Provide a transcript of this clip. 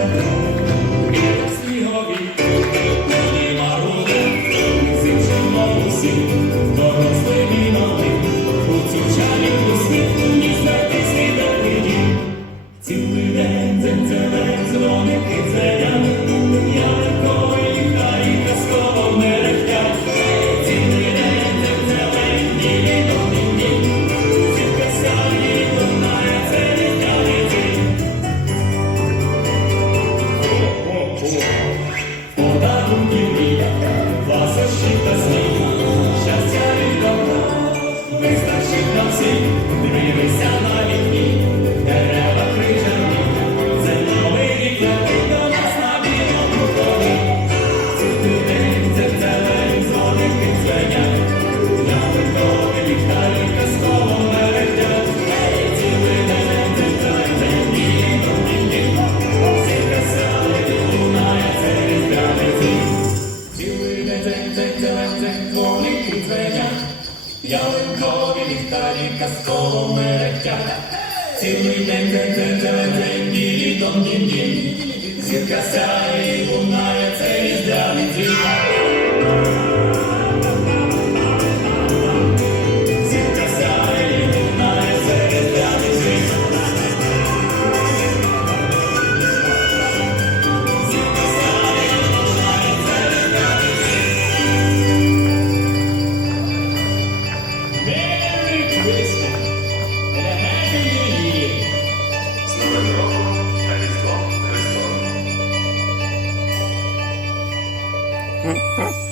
Amen. подарунки. цих звеня, ялинкові ліхтарі казково мерехтя. Цілий день, день, день, день, день, білі дом, дім, дім, зірка сяє і Mm-hmm.